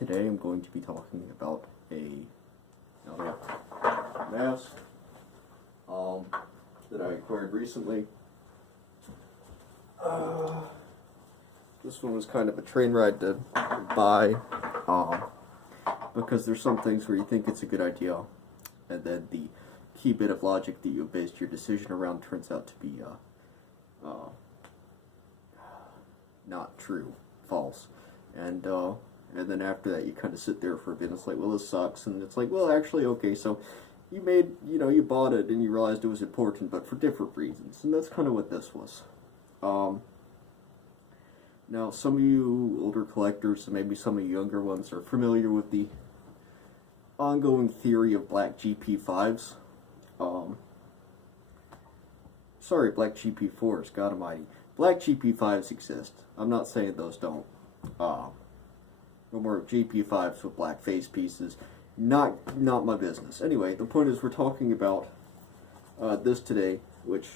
Today I'm going to be talking about a mask that I acquired recently. This one was kind of a train ride to buy because there's some things where you think it's a good idea, and then the key bit of logic that you based your decision around turns out to be not true, false, and then after that you kind of sit there for a bit and it's like, well, this sucks, and it's like, well, actually, okay, so you bought it and you realized it was important, but for different reasons, and that's kind of what this was. Now, some of you older collectors, and maybe some of you younger ones, are familiar with the ongoing theory of black GP5s. Sorry, black GP4s, God almighty. Black GP5s exist. I'm not saying those don't. No more GP5s with black face pieces. Not my business. Anyway, the point is we're talking about this today, which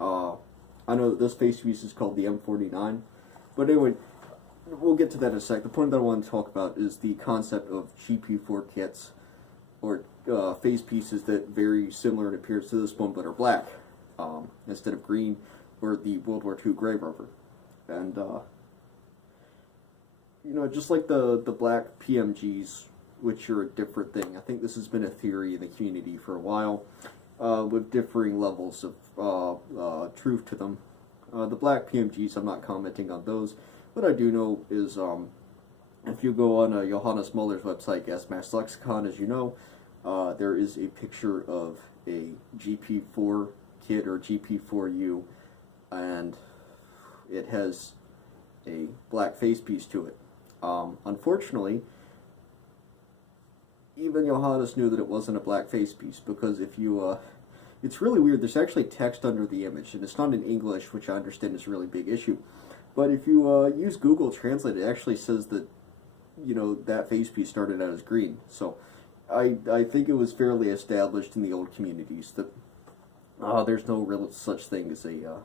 I know that this face piece is called the M-49. But anyway, we'll get to that in a sec. The point that I want to talk about is the concept of GP4 kits, or face pieces that very similar in appearance to this one, but are black instead of green, or the World War II gray rubber. And just like the black PMGs, which are a different thing. I think this has been a theory in the community for a while, with differing levels of truth to them. The black PMGs, I'm not commenting on those. What I do know is, if you go on Johannes Muller's website, Gas Mask Lexicon, as you know, there is a picture of a GP4 kit, or GP4U, and it has a black face piece to it. Unfortunately, even Johannes knew that it wasn't a black face piece, because if you, it's really weird, there's actually text under the image, and it's not in English, which I understand is a really big issue, but if you use Google Translate, it actually says that, that face piece started out as green. So I think it was fairly established in the old communities that there's no real such thing as a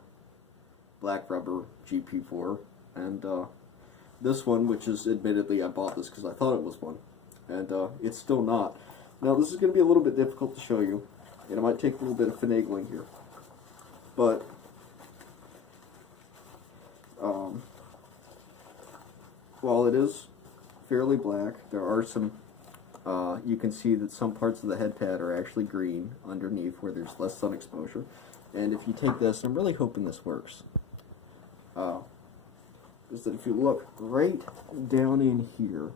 black rubber GP4, and this one, which is admittedly, I bought this because I thought it was one, and it's still not. Now, this is going to be a little bit difficult to show you, and it might take a little bit of finagling here, but while it is fairly black, there are some, you can see that some parts of the head pad are actually green underneath where there's less sun exposure. And if you take this, I'm really hoping this works, is that if you look right down in here,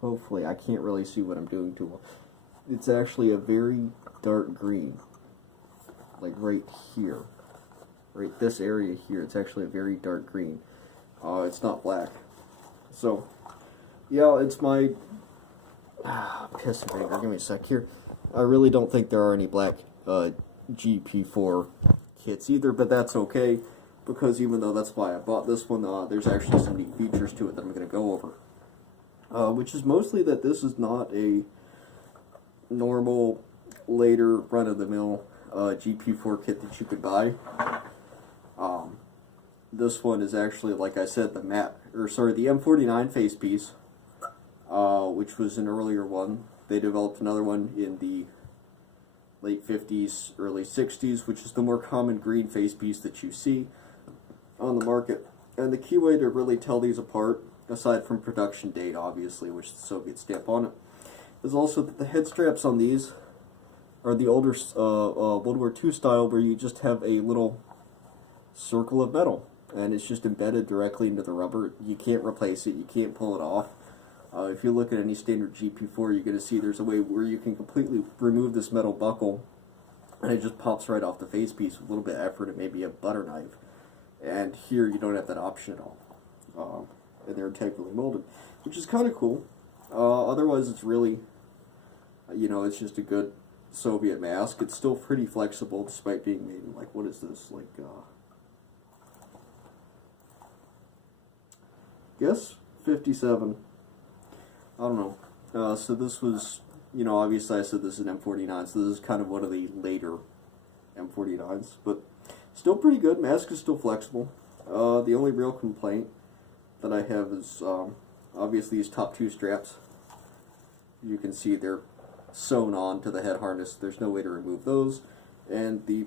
hopefully, I can't really see what I'm doing too well, it's actually a very dark green, like right here, right this area here, it's actually a very dark green. It's not black. So, yeah, it's my piss and vinegar. Give me a sec here. I really don't think there are any black GP4 kits either, but that's okay, because even though that's why I bought this one, there's actually some neat features to it that I'm going to go over. Which is mostly that this is not a normal, later, run-of-the-mill GP4 kit that you could buy. This one is actually, like I said, the M-49 face piece, which was an earlier one. They developed another one in the late 50s, early 60s, which is the more common green face piece that you see on the market. And the key way to really tell these apart, aside from production date, obviously, which the Soviet stamp on it, is also that the head straps on these are the older World War II style, where you just have a little circle of metal, and it's just embedded directly into the rubber. You can't replace it, you can't pull it off. If you look at any standard GP4, you're going to see there's a way where you can completely remove this metal buckle, and it just pops right off the face piece with a little bit of effort and maybe a butter knife. And here you don't have that option at all. And they're integrally molded, which is kind of cool. Otherwise, it's really, it's just a good Soviet mask. It's still pretty flexible, despite being made in, like, what is this, like, guess 57. I don't know. So this was, obviously I said this is an M49, so this is kind of one of the later M49s, but still pretty good. Mask is still flexible. The only real complaint that I have is obviously these top two straps, you can see they're sewn on to the head harness. There's no way to remove those. And the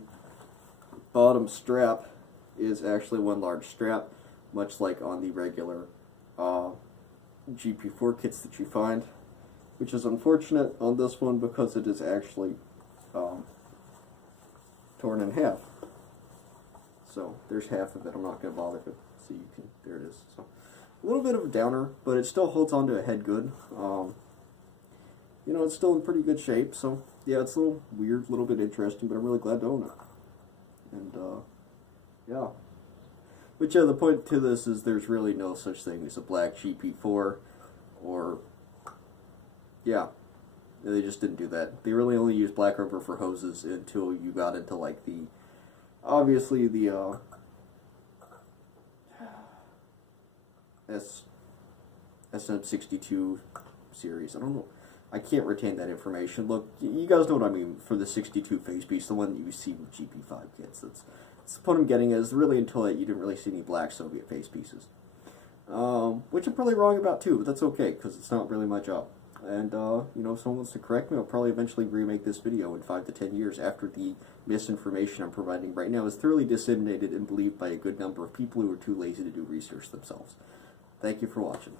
bottom strap is actually one large strap, much like on the regular GP-4 kits that you find, which is unfortunate on this one because it is actually torn in half. So there's half of it. I'm not going to bother to see. You can. There it is. So a little bit of a downer, but it still holds onto a head good. You know, it's still in pretty good shape. So yeah, it's a little weird, a little bit interesting, but I'm really glad to own it. And yeah. But yeah, the point to this is there's really no such thing as a black GP-4, or yeah, they just didn't do that. They really only used black rubber for hoses until you got into like the, obviously the SM62 series. I don't know. I can't retain that information. Look, you guys know what I mean for the 62 face piece, the one that you see with GP5 kits. That's the point I'm getting is really until that you didn't really see any black Soviet face pieces. Which I'm probably wrong about too, but that's okay, because it's not really my job. And, you know, if someone wants to correct me, I'll probably eventually remake this video in 5 to 10 years after the misinformation I'm providing right now is thoroughly disseminated and believed by a good number of people who are too lazy to do research themselves. Thank you for watching.